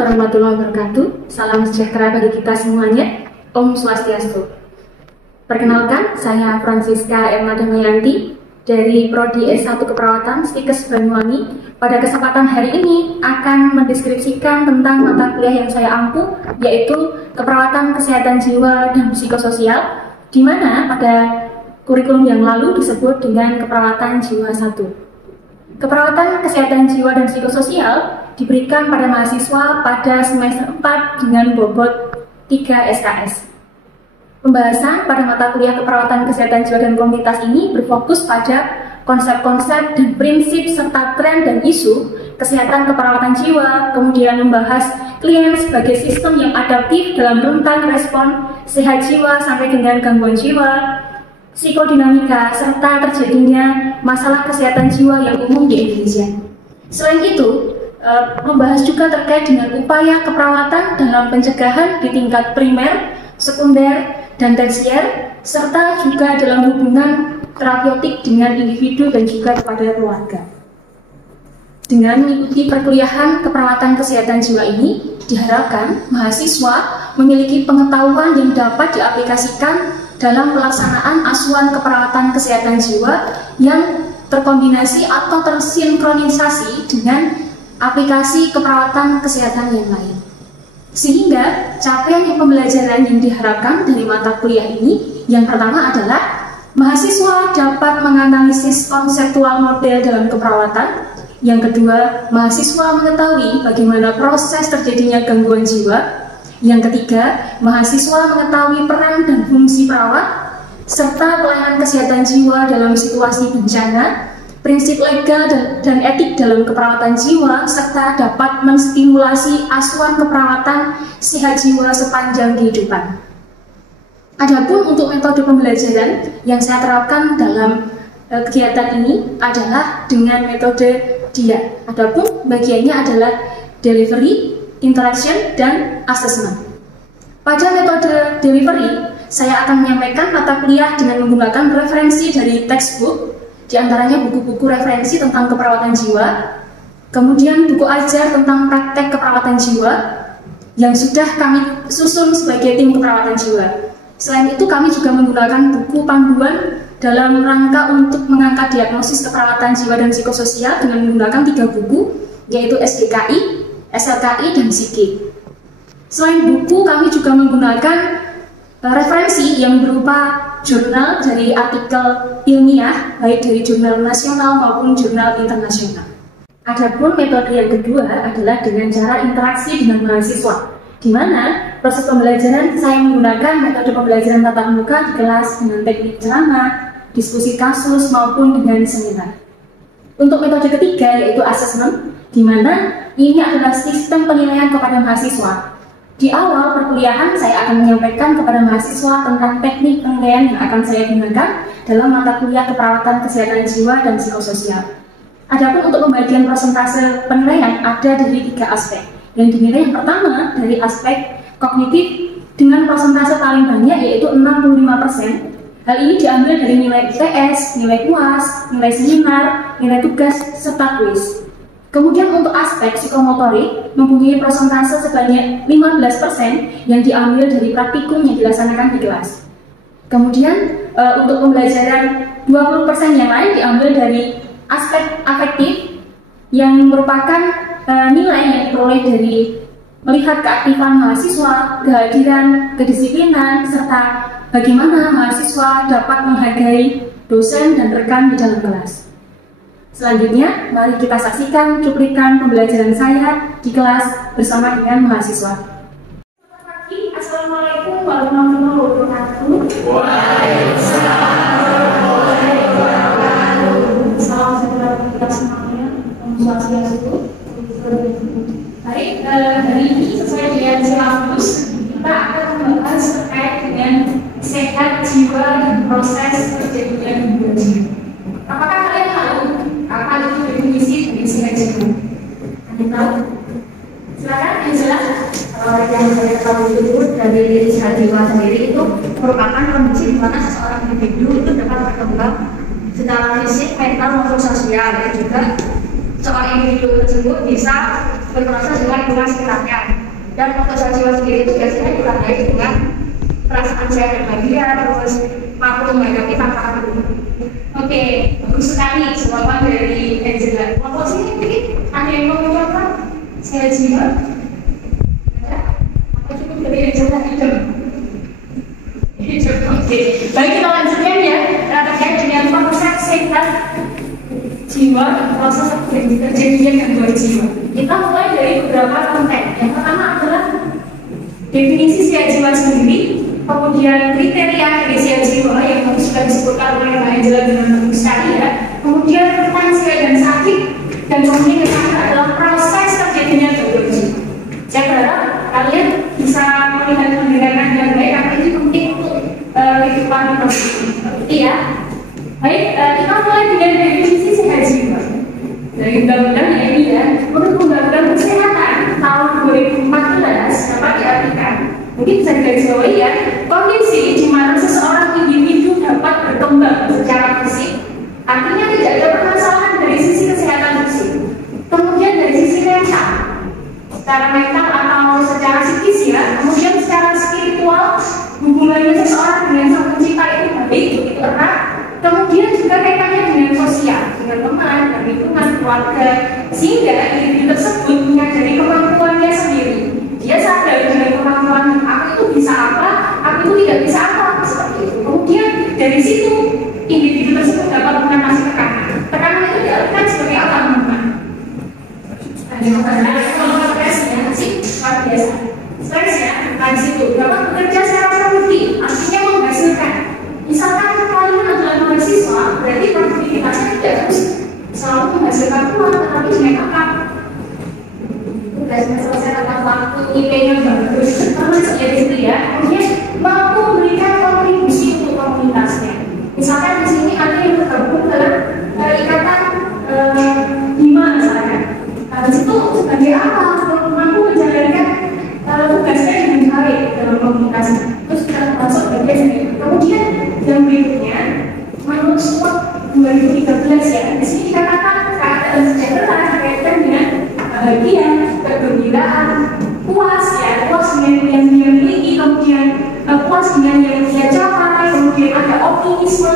warahmatullahi wabarakatuh. Salam sejahtera bagi kita semuanya. Om Swastiastu. Perkenalkan, saya Francisca Emma Damayanti dari Prodi S1 Keperawatan Stikes Banyuwangi. Pada kesempatan hari ini akan mendeskripsikan tentang mata kuliah yang saya ampu, yaitu Keperawatan Kesehatan Jiwa dan Psikososial, di mana pada kurikulum yang lalu disebut dengan Keperawatan Jiwa 1. Keperawatan Kesehatan Jiwa dan Psikososial diberikan pada mahasiswa pada semester 4 dengan bobot 3 SKS. Pembahasan pada mata kuliah Keperawatan Kesehatan Jiwa dan Komunitas ini berfokus pada konsep-konsep dan prinsip serta tren dan isu kesehatan keperawatan jiwa, kemudian membahas klien sebagai sistem yang adaptif dalam rentang respon sehat jiwa sampai dengan gangguan jiwa, psikodinamika, serta terjadinya masalah kesehatan jiwa yang umum di Indonesia. Selain itu, membahas juga terkait dengan upaya keperawatan dalam pencegahan di tingkat primer, sekunder, dan tersier, serta juga dalam hubungan terapeutik dengan individu dan juga kepada keluarga. Dengan mengikuti perkuliahan keperawatan kesehatan jiwa ini, diharapkan mahasiswa memiliki pengetahuan yang dapat diaplikasikan dalam pelaksanaan asuhan keperawatan kesehatan jiwa yang terkombinasi atau tersinkronisasi dengan aplikasi keperawatan kesehatan yang lain. Sehingga capaian pembelajaran yang diharapkan dari mata kuliah ini, yang pertama adalah mahasiswa dapat menganalisis konseptual model dalam keperawatan. Yang kedua, mahasiswa mengetahui bagaimana proses terjadinya gangguan jiwa. Yang ketiga, mahasiswa mengetahui peran dan fungsi perawat, serta pelayanan kesehatan jiwa dalam situasi bencana, prinsip legal dan etik dalam keperawatan jiwa, serta dapat menstimulasi asuhan keperawatan sehat jiwa sepanjang kehidupan. Adapun untuk metode pembelajaran yang saya terapkan dalam kegiatan ini adalah dengan metode DIA. Adapun bagiannya adalah delivery, interaction, dan assessment. Pada metode delivery, saya akan menyampaikan mata kuliah dengan menggunakan referensi dari textbook, di antaranya buku-buku referensi tentang keperawatan jiwa, kemudian buku ajar tentang praktek keperawatan jiwa yang sudah kami susun sebagai tim keperawatan jiwa. Selain itu, kami juga menggunakan buku panduan dalam rangka untuk mengangkat diagnosis keperawatan jiwa dan psikososial dengan menggunakan 3 buku, yaitu SDKI, SLKI, dan Psiki. Selain buku, kami juga menggunakan referensi yang berupa jurnal dari artikel ilmiah, baik dari jurnal nasional maupun jurnal internasional. Adapun metode yang kedua adalah dengan cara interaksi dengan mahasiswa, di mana proses pembelajaran saya menggunakan metode pembelajaran tatap muka di kelas dengan teknik ceramah, diskusi kasus, maupun dengan seminar. Untuk metode ketiga yaitu assessment, di mana ini adalah sistem penilaian kepada mahasiswa. Di awal perkuliahan saya akan menyampaikan kepada mahasiswa tentang teknik penilaian yang akan saya gunakan dalam mata kuliah keperawatan kesehatan jiwa dan psikososial. Adapun untuk pembagian persentase penilaian ada dari 3 aspek. Yang dinilai yang pertama dari aspek kognitif dengan persentase paling banyak yaitu 65%. Hal ini diambil dari nilai ITS, nilai UAS, nilai seminar, nilai tugas, serta kuis. Kemudian untuk aspek psikomotorik mempunyai persentase sebanyak 15% yang diambil dari praktikum yang dilaksanakan di kelas. Kemudian untuk pembelajaran 20% yang lain diambil dari aspek afektif yang merupakan nilai yang diperoleh dari melihat keaktifan mahasiswa, kehadiran, kedisiplinan, serta bagaimana mahasiswa dapat menghargai dosen dan rekan di dalam kelas. Selanjutnya, mari kita saksikan cuplikan pembelajaran saya di kelas bersama dengan mahasiswa. Selamat pagi, Assalamualaikum warahmatullahi wabarakatuh. Waalaikumsalam warahmatullahi wabarakatuh. Salam sejahtera bagi kita semuanya. Om Swastiastu. Baik, hari ini sesuai dengan silabus, kita akan membahas terkait dengan sehat jiwa dan proses terjadinya gangguan jiwa. Apakah kalian tahu apa itu definisi dari sehat jiwa? Ada tahu? Silakan yang jelas. Kalau yang saya tahu itu dari sehat jiwa sendiri itu merupakan kondisi di mana seseorang individu itu dapat berkembang secara fisik, mental maupun sosial, dan juga seorang individu tersebut bisa berproses dengan lingkungan sekitarnya. Dan faktor jiwa sendiri itu biasanya ditandai dengan perasaan sehat dan bahagia, terus mampu menghadapi tantangan hidup. Oke, bagus sekali jawaban dari Angela. Kelompok sini mungkin ada yang mau menjawab? Sehat jiwa? Ada? Apa cukup dari Angela hidup? Oke, baik kita lanjutkan ya. Terkait dengan konsep sehat jiwa, proses terjadinya gangguan jiwa. Kita mulai dari beberapa konteks. Yang pertama adalah definisi sehat jiwa sendiri, kemudian kriteria dari sehat jiwa yang tadi sudah disebutkan oleh Mbak Angela dengan bagus sekali ya. Kemudian tentang sehat dan sakit, dan kemudian yang terakhir adalah proses terjadinya gangguan jiwa. Saya berharap kalian bisa melihat pendengaran yang baik karena ini penting untuk kehidupan iya. Baik, kita mulai dengan definisi sehat jiwa dari undang-undang ini ya. Menurut undang-undang kesehatan tahun 2014 dapat diartikan, mungkin bisa digarisbawahi ya, kondisi di mana seseorang individu dapat berkembang secara fisik, artinya tidak ada permasalahan dari sisi kesehatan fisik, kemudian dari sisi mental, secara mental atau secara psikis ya, kemudian secara spiritual hubungannya seseorang dengan sang pencipta itu baik, begitu erat. Kemudian juga kaitannya dengan sosial, dengan teman, dengan lingkungan, keluarga, sehingga individu tersebut menyadari kemampuannya sendiri. Dia sadar dengan kemampuan aku itu bisa apa, aku itu tidak bisa apa, seperti itu. Kemudian dari situ individu tersebut dapat mengatasi tekanan. Tekanan itu diartikan sebagai apa, teman-teman? Kalau stres ya, sih luar biasa. Stres ya, dari situ dapat bekerja secara produktif, artinya menghasilkan. Misalkan kalian adalah mahasiswa, berarti produktivitasnya tidak harus selalu menghasilkan uang, tetapi dengan apa? Tugasnya selesai tepat waktu, IP-nya bagus, termasuk dari situ ya. Kemudian mampu memberikan kontribusi untuk komunitasnya. Misalkan di sini ada yang tergabung dalam ikatan Hima misalkan. Di situ sebagai apa? Mampu menjalankan tugasnya dengan baik dalam komunitasnya. Terus termasuk bagian dari kemudian yang berikutnya, menurut SWOT 2013 ya, di sini dikatakan keadaan sejahtera berkaitan dengan bahagia, kegembiraan, puas ya, puas dengan yang dia miliki, kemudian puas dengan yang dia capai, kemudian ada optimisme,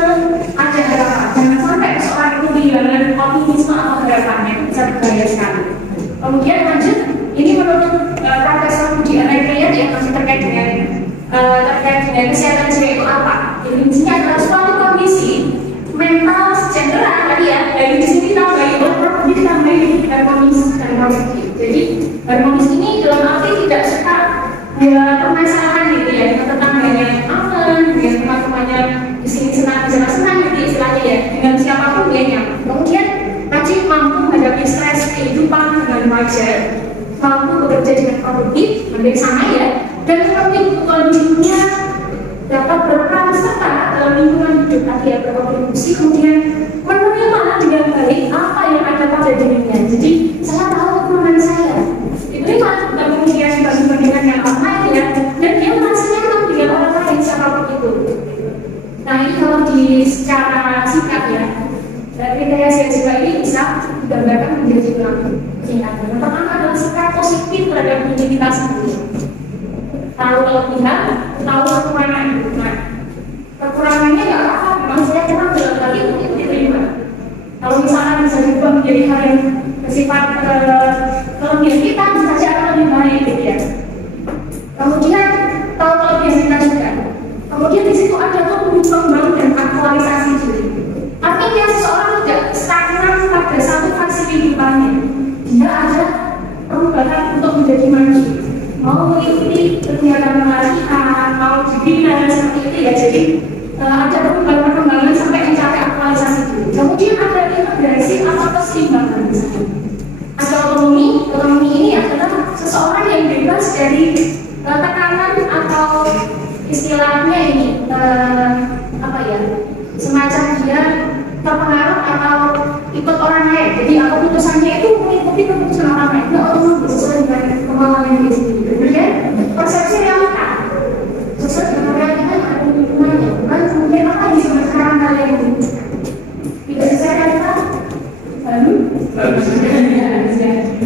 ada harapan. Jangan sampai seorang itu kehilangan optimisme atau harapannya, bisa berbahaya sekali. Kemudian lanjut, ini menurut Profesor Budi Anaikayat yang masih terkait dengan kesehatan jiwa itu apa? Definisinya adalah suatu kondisi mental sejahtera tadi ya. Dari di sini kita tambahin harmonis dan positif. Jadi harmonis ini dalam arti tidak suka permasalahan gitu ya, tetangganya aman, dengan teman-temannya di sini senang gitu istilahnya ya, dengan siapapun dia nyaman. Kemudian tadi mampu menghadapi stres kehidupan dengan wajar, mampu bekerja dengan produktif, hampir sama ya, dan kondisinya dapat berperan serta dalam lingkungan hidup tadi yang berkontribusi, kemudian menerima dengan baik apa yang ada pada dirinya. Jadi saya tahu kekurangan saya, diterima dan kemudian berbanding dengan yang lain ya, dan dia merasa nyaman dengan orang lain siapapun itu. Nah ini kalau di secara sikap ya, kriteria sehat jiwa ini bisa digambarkan menjadi berapa singkatnya. Yang pertama adalah sikap positif terhadap diri kita sendiri. Tahu kelebihan, tahu kekurangan. Nah, kekurangannya nggak apa-apa, memang saya kurang dalam kali itu diterima. Kalau misalnya bisa diubah menjadi hal yang bersifat kelebihan kita, bisa saja akan lebih baik gitu ya. Kemudian tahu kelebihan kita juga. Kemudian di situ ada tumbuh kembang dan aktualisasi diri. Artinya seseorang tidak stagnan pada satu fase kehidupannya. Dia ada perubahan untuk menjadi maju. Mau mengikuti kegiatan pelatihan, mau dibina seperti itu ya. Jadi ada perkembangan sampai mencapai aktualisasi diri. Kemudian ada integrasi atau keseimbangan misalnya. Ada otonomi ini adalah seseorang yang bebas dari tekanan atau istilahnya ini apa ya, semacam dia terpengaruh atau ikut orang lain. Jadi apa keputusannya itu mengikuti keputusan orang lain, tidak otonom sesuai dengan kemauan dia sendiri. Kemudian persepsi realita sesuai dengan realita yang ada di lingkungannya. Bukan kemudian apa yang sama sekarang kalian ini tidak sesuai realita baru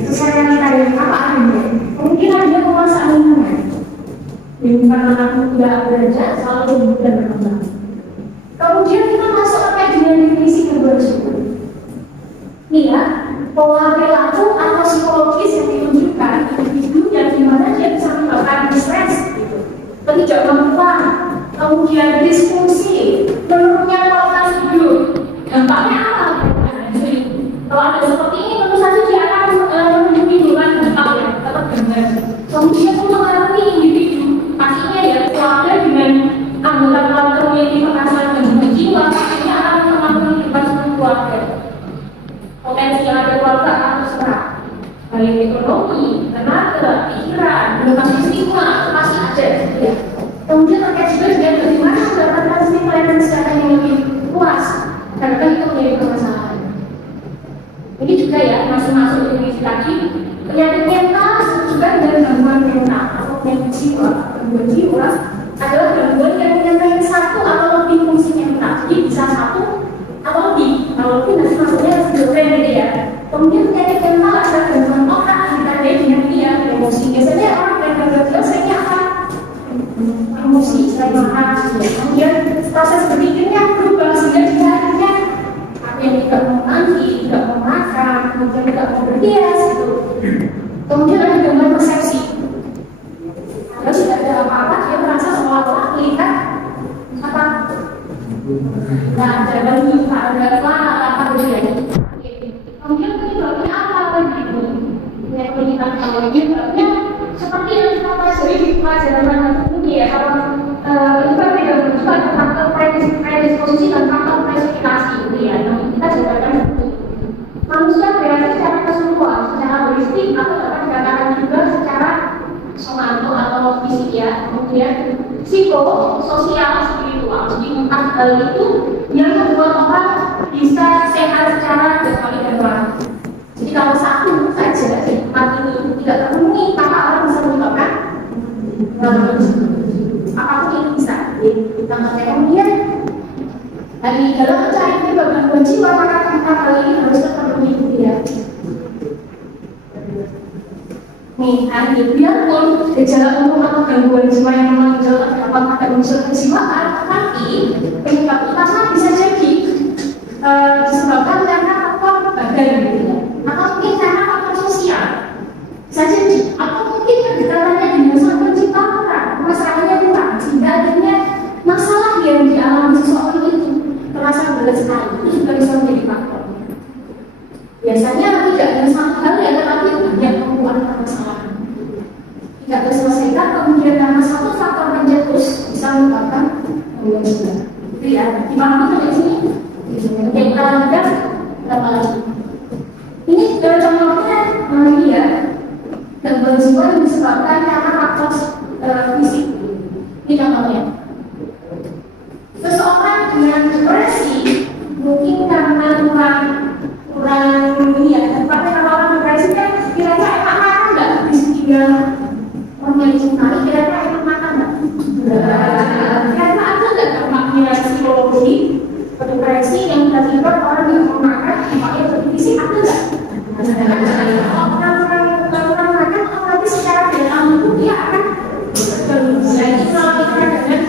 sesuai realita yang Karena aku tidak belajar, selalu tumbuh dan berkembang. Kemudian kita masuk terkait dengan definisi gangguan jiwa. Nih ya, pola perilaku atau psikologis yang ditunjukkan individu yang dimana dia bisa menyebabkan stres, ketidakmampuan, kemudian disfungsi, menurunnya kualitas hidup. Dampaknya apa? Kalau ada seperti ini, tentu saja dia akan menimbulkan dampak ya, tetap gangguan. Kemudian untuk mengalami individu, pastinya ya keluarga dengan anggota keluarga memiliki permasalahan gangguan jiwa, pastinya akan mengalami kehidupan keluarga. Potensi yang ada keluarga akan terserah, baik ekonomi, tenaga, pikiran, berbagi stigma, pasti ada. Ya. Kemudian terkait juga dengan bagaimana mendapatkan sistem pelayanan kesehatan yang lebih luas, karena itu menjadi permasalahan. Ini juga ya masuk definisi tadi penyakit mental juga dengan gangguan mental atau penyakit jiwa. Gangguan jiwa adalah gangguan yang menyertai satu atau lebih fungsi mental. Jadi bisa satu atau lebih. Kalau lebih nanti maksudnya skizofrenia gitu ya. Kemudian penyakit mental adalah gangguan otak yang terkait dengan dia emosi. Biasanya orang yang gangguan jiwa seringnya apa? Emosi, sering marah. Kemudian proses berpikirnya berubah sehingga dia akhirnya yang tidak mau mandi, tidak mau makan, kemudian tidak mau berhias gitu. Kemudian ada gangguan persepsi. Kalau tidak ada apa-apa, dia merasa seolah-olah melihat apa? Nah, ada bayi, ada apa gitu ya. Kemudian penyebabnya apa begitu? Penyebabnya seperti yang kita pelajari di pelajaran ini ya, kalau itu kan juga ada faktor predisposisi dan faktor presifikasi gitu ya. Kita jelaskan manusia bereaksi secara keseluruhan, secara holistik atau dapat dikatakan juga secara somato atau fisik ya. Kemudian psikososial, spiritual. Jadi empat hal itu yang membuat orang bisa sehat secara jasmani dan rohani. Jadi kalau satu saja dari empat ini tidak terpenuhi, maka orang bisa menyebabkan apapun itu bisa. Kemudian dari dalam mencari penyebab gangguan jiwa, maka empat hal ini harus terpenuhi ya. Nih, hari biarpun gejala umum atau gangguan jiwa yang menonjol terdapat pada unsur kejiwaan, tapi penyebab utama bisa jadi disebabkan karena faktor badan gitu ya, atau mungkin karena faktor sosial. Bisa jadi, atau mungkin kedekatannya dengan sang pencipta orang, masalahnya kurang, sehingga akhirnya masalah yang dialami seseorang itu terasa berat sekali. Itu juga bisa menjadi faktor. Biasanya tidak hanya satu hal ya, tetapi banyak tumpuan permasalahan. Tidak terselesaikan, kemudian karena satu faktor pencetus bisa menyebabkan gangguan jiwa. Itu ya, dipahami sampai sini. Yang kita lanjutkan berapa lagi? Ini contohnya ini ya, gangguan jiwa yang disebabkan karena faktor fisik. Ini contohnya. Seseorang dengan depresi mungkin karena kurang ini ya, tempatnya kalau orang depresi kan kira-kira enak makan nggak? Sehingga orang yang dicintai kira-kira enak makan nggak? Karena ada nggak dampaknya psikologi depresi yang tiba-tiba orang nggak mau makan, dampaknya fisik ada nggak? Orang makan otomatis secara dalam itu dia akan lagi kalau kita dengan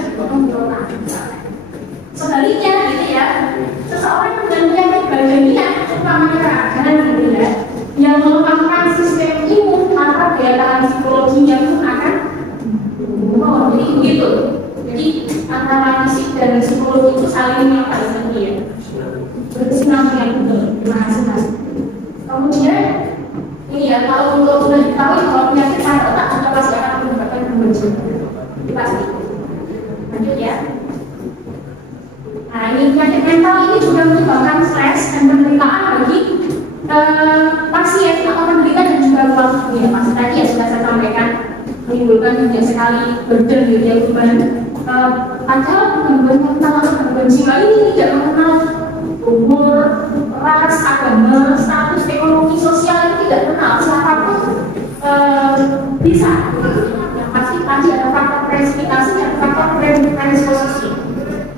sebaliknya gitu ya, seseorang dengan penyakit badaniah utamanya keadaan gitu ya, yang melemahkan sistem imun, maka daya tahan psikologinya pun akan jadi begitu. Jadi antara fisik dan psikologi itu saling melengkapi ya, berkesinambungan betul. Terima kasih Mas. Kemudian ini ya, kalau untuk sudah diketahui kalau penyakit pada otak sudah pasti akan menyebabkan gangguan jiwa, pasti. Lanjut ya. Nah, ini penyakit mental ini juga menyebabkan stres dan penderitaan bagi pasien atau penderita dan juga keluarga. Ya, pasti tadi ya sudah saya sampaikan menimbulkan banyak sekali burden gitu ya, beban. Padahal gangguan mental atau gangguan jiwa ini tidak mengenal umur, ras, agama, status ekonomi, sosial, itu tidak kenal siapapun bisa. Yang pasti tadi ada faktor presifikasi dan faktor predisposisi.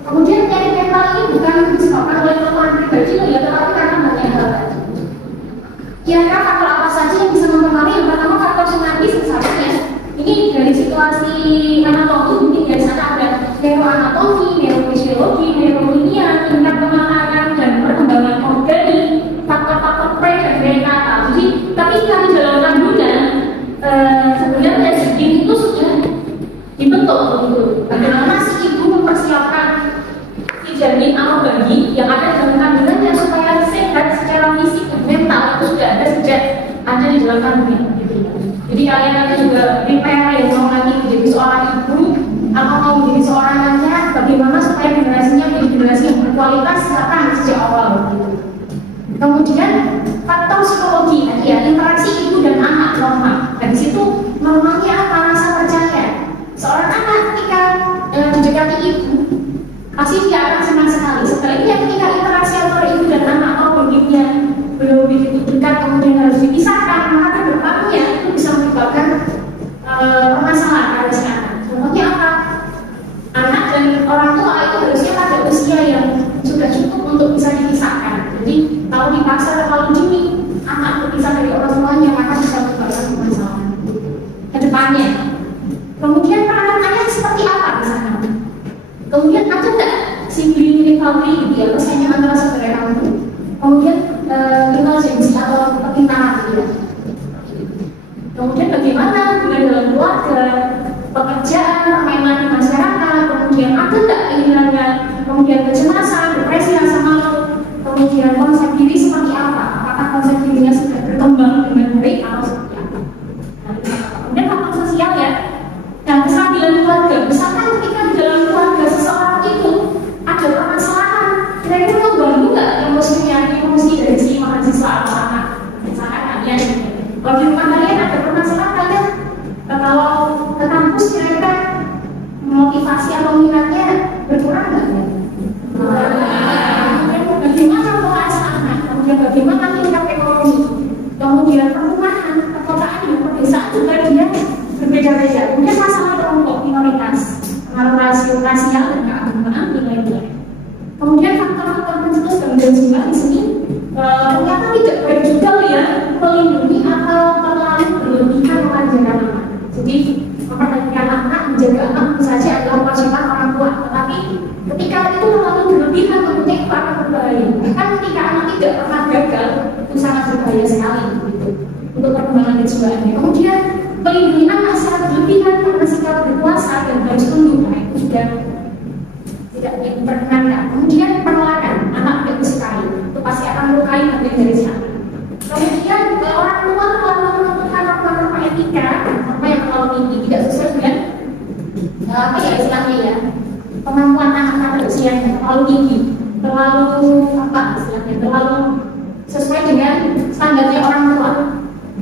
Kemudian penyakit mental ini bukan disebabkan oleh kelemahan pribadi ya, tetapi karena banyak hal tadi. Kira-kira faktor apa saja yang bisa mempengaruhi? Yang pertama faktor psikologis misalnya. Ini dari situasi anatomi kandungan gitu. Jadi kalian nanti juga prepare ya, mau nanti menjadi seorang ibu atau mau menjadi seorang anak, bagaimana supaya generasinya menjadi generasi yang berkualitas silakan sejak awal gitu. Kemudian faktor psikologi tadi ya, interaksi ibu dan anak normal. Dari situ normalnya apa? Rasa percaya. Seorang anak ketika didekati ibu pasti dia akan senang sekali. Sebaliknya ketika interaksi antara ibu dan anak atau bondingnya belum begitu dekat, kemudian harus dipisahkan, maka kedepannya itu bisa menyebabkan permasalahan pada si anak. Contohnya apa? Anak dan orang tua itu harusnya pada usia yang sudah cukup untuk bisa dipisahkan. Jadi kalau dipaksa terlalu dini anak berpisah dari orang tuanya, maka bisa menyebabkan permasalahan kedepannya. Kemudian peranan ayah seperti apa di sana? Kemudian ada nggak sibling rivalry gitu ya, persaingan antara saudara kamu? Kemudian intelijensi atau kepintaran gitu ya. Kemudian bagaimana dengan dalam keluarga, pekerjaan, permainan di masyarakat, kemudian ada nggak keinginannya, kemudian kecemasan, depresi, rasa malu, kemudian konsep diri seperti apa? Apakah konsep dirinya sudah berkembang dengan baik atau seperti apa? Nah, kemudian faktor sosial ya. Nah, kestabilan keluarga, misalkan ketika di dalam keluarga seseorang itu ada permasalahan, kira-kira mengganggu nggak emosi dari si mahasiswa atau anak? Misalkan kalian, kalau di rumah kalian ada permasalahan, kalian kalau ke kampus kira-kira motivasi atau minatnya berkurang nggak ya? Kemudian bagaimana merasa anak, kemudian bagaimana tingkat ekonomi, kemudian perumahan, perkotaan dan pedesaan juga dia berbeda-beda. Kemudian masalah kelompok minoritas, pengaruh rasial dan keagamaan nilai-nilai. Kemudian faktor-faktor pencetus gangguan jiwa di sini ternyata tidak baik juga ya melindungi atau terlalu berlebihan mengajarkan anak. Jadi memperhatikan anak, menjaga anak tentu saja adalah kewajiban orang tua. Tetapi ketika itu terlalu berlebihan, tentunya itu akan berbahaya. Bahkan ketika anak tidak pernah gagal, itu sangat berbahaya sekali gitu, untuk perkembangan kejiwaannya. Kemudian melindungi anak secara berlebihan karena sikap berkuasa dan harus tunduk, nah itu sudah tidak diperkenankan. Kemudian penolakan, anak tidak disukai, itu pasti akan melukai bagian dari si anak. Kemudian orang tua terlalu menentukan norma-norma etika, norma yang terlalu tinggi, tidak sesuai dengan apa ya istilahnya ya, kemampuan anak pada usianya terlalu tinggi, terlalu apa istilahnya, terlalu sesuai dengan standarnya orang tua.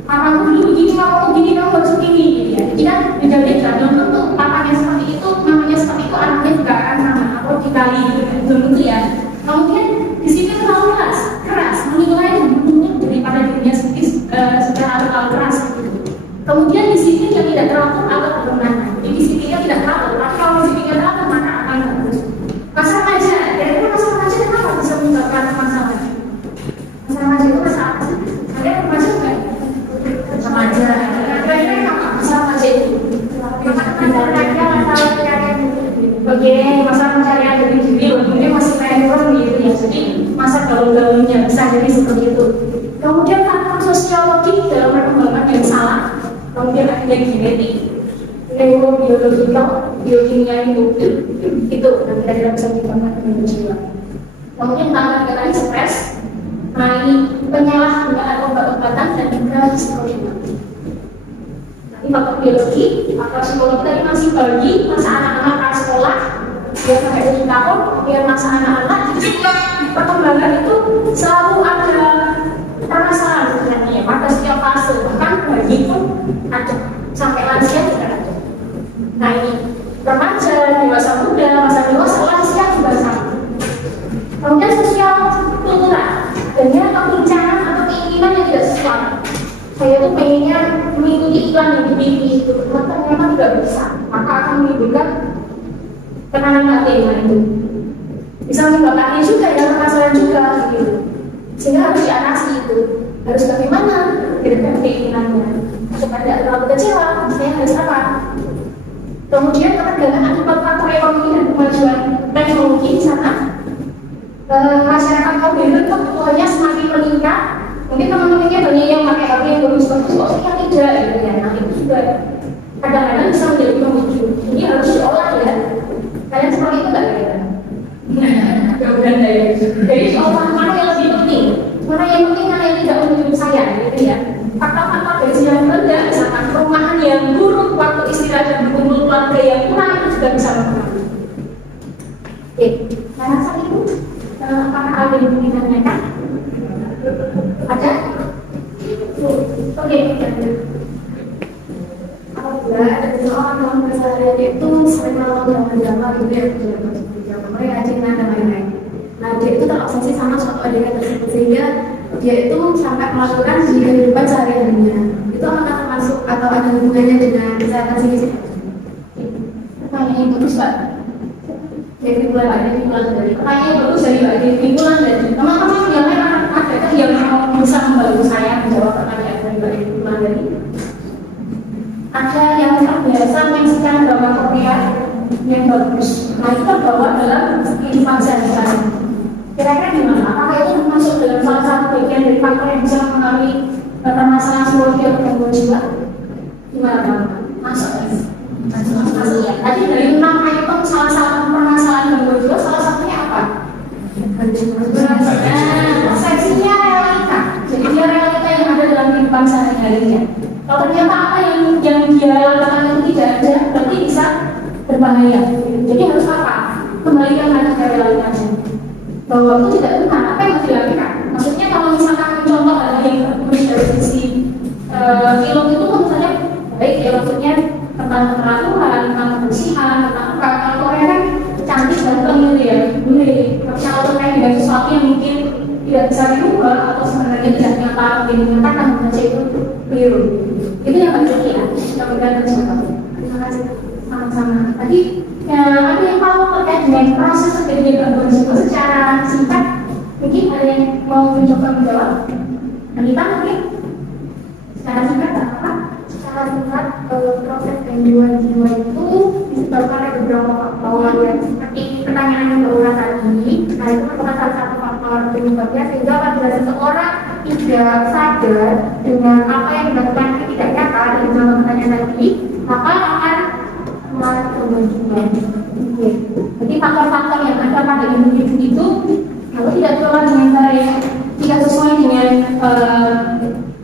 Papaku dulu begini, papaku begini, kamu harus begini gitu ya. Jadi kan beda-beda, belum tentu papanya seperti itu, mamanya seperti itu, anaknya juga akan sama atau dikali gitu, belum tentu ya. Kemudian di sini terlalu keras, menilai dan menuntut daripada dirinya sendiri secara terlalu keras gitu. Kemudian di sini yang tidak teratur atau berkenan. Jadi di sini tidak teratur, tapi kalau di sini teratur maka akan bagus. Masa remaja, kira-kira masa remaja kenapa bisa menyebabkan masalah? Masa remaja itu masa apa sih? Ada remaja enggak? Remaja, kira-kira apa masa remaja itu? Bagian masa pencarian dari diri, kemudian masih nairon gitu ya. Jadi masa gaul-gaulnya bisa jadi seperti itu. Kemudian faktor sosiologis dalam perkembangan yang salah. Kemudian ada genetik, neurobiologikal, biokimia itu nanti tidak bisa dikembangkan dengan jiwa. Kemudian tambah tadi stres, penyalahgunaan obat-obatan dan juga psikologi. Nanti faktor biologi, faktor psikologi tadi masih bagi masa anak-anak prasekolah, dia sampai 7 tahun, kemudian masa anak-anak. Jadi setiap perkembangan itu selalu ada permasalahan sebenarnya pada setiap fase, bahkan bayi pun ada, sampai lansia juga ada. Nah ini remaja, dewasa muda, masa dewasa, lansia juga sama. Kemudian sosial kultural, adanya kebincangan atau keinginan yang tidak sesuai. Saya tuh pengennya mengikuti iklan yang dipilih itu, ternyata tidak bisa, maka akan menimbulkan tekanan batin itu. Bisa menyebabkan juga ya permasalahan juga gitu. Sehingga harus diatasi itu. Harus bagaimana dengan keinginannya supaya tidak terlalu kecewa. Saya harus apa? Kemudian ketegangan akibat faktor ekonomi dan kemajuan teknologi di sana. Masyarakat modern kebutuhannya semakin meningkat. Mungkin teman-temannya banyak yang pakai HP yang bagus-bagus, kok saya tidak gitu ya. Nah itu juga kadang-kadang bisa menjadi pemicu. Ini harus diolah ya. Kalian seperti itu nggak kira? Mudah-mudahan ya. Jadi diolah mana yang lebih penting, mana yang penting, mana yang tidak menurut saya gitu ya. Faktor-faktor Apabila ada seseorang dalam keseharian itu sering melakukan drama gitu ya, mereka ajaran dan lain-lain. Nah, dia itu terobsesi sama suatu adegan tersebut sehingga dia itu sampai melakukan di kehidupan sehari-harinya. Itu akan termasuk atau ada hubungannya dengan kesehatan psikis? Pertanyaan yang bagus, Pak. Jadi mulai ada timbulan dari pertanyaan yang bagus dari ada timbulan dari teman-teman yang lain, adakah yang mau bisa membantu saya menjawab pertanyaan dari timbulan dari? Ada yang terbiasa menyaksikan drama Korea yang bagus. Nah, itu terbawa dalam kehidupan sehari-hari. Kira-kira gimana? Apakah itu termasuk dalam salah satu bagian dari faktor yang bisa mengalami permasalahan psikologi atau gangguan jiwa? Gimana, Bang? Masuk ya? Masuk ya. Tadi dari 6 item salah satu permasalahan gangguan jiwa, salah satunya apa? Persepsinya realita. Jadi dia realita yang ada dalam kehidupan sehari-harinya. Kalau ternyata apa yang dia lakukan itu tidak ada, berarti bisa berbahaya. Jadi harus apa? Kembalikan lagi ke realitanya. Bahwa itu tidak benar, apa yang dilakukan? Maksudnya kalau misalkan contoh ada yang dari sisi film itu tentu saja baik ya, maksudnya tentang keteraturan, tentang kebersihan, tentang apa. Kalau Korea kan cantik ganteng gitu ya, boleh. Tapi kalau terkait dengan sesuatu yang mungkin tidak bisa diubah atau sebenarnya tidak nyata mungkin menyatakan saja itu keliru. Itu yang penting ya, mudah-mudahan terjawab. Terima kasih. Sama-sama. Tadi ada yang tahu terkait dengan proses terjadinya gangguan jiwa secara singkat? Mungkin ada yang mau mencoba menjawab? Anita mungkin? Secara singkat apa? Secara singkat, proses gangguan jiwa itu disebabkan oleh beberapa faktor yang seperti pertanyaan yang berulang tadi. Nah, itu merupakan salah satu faktor penyebabnya, sehingga apabila seseorang tidak sadar dengan apa yang dilakukan itu tidak nyata dari jawab pertanyaan tadi, maka akan mengalami gangguan jiwa. Jadi faktor-faktor yang ada pada individu itu kalau tidak dikelola dengan baik, tidak sesuai dengan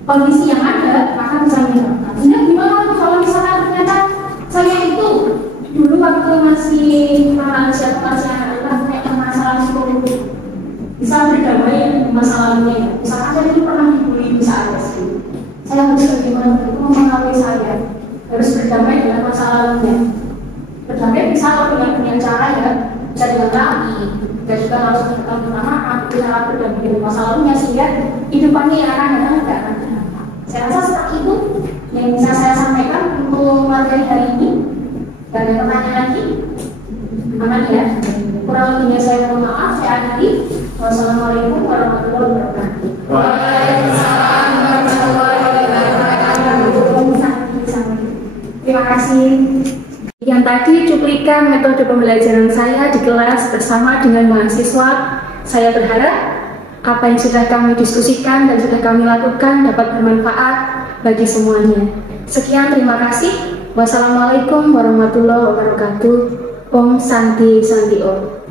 kondisi yang ada, maka bisa menyebabkan. Sehingga gimana kalau misalkan ternyata saya itu dulu waktu masih remaja atau masih anak-anak punya permasalahan psikologi, bisa berdamai dengan masalahnya. Misalkan saya dulu pernah dibully, bisa ada sih. Saya harus bagaimana itu mempengaruhi saya harus berdamai dengan masalahnya. Berdamai bisa dengan cara ya, bisa dengan terapi, dan juga harus minta maaf, bisa berdamai dengan masalahnya sehingga hidupannya yang akan datang tidak akan terdampak. Saya rasa seperti itu yang bisa saya sampaikan untuk materi hari ini. Dan ada pertanyaan lagi? Aman ya? Kurang lebihnya saya mohon maaf, saya akhiri. Wassalamualaikum warahmatullahi wabarakatuh. Waalaikumsalam warahmatullahi wabarakatuh. Terima kasih. Yang tadi cuplikan metode pembelajaran saya di kelas bersama dengan mahasiswa. Saya berharap apa yang sudah kami diskusikan dan sudah kami lakukan dapat bermanfaat bagi semuanya. Sekian, terima kasih. Wassalamualaikum warahmatullahi wabarakatuh. Om Santi Santi Om.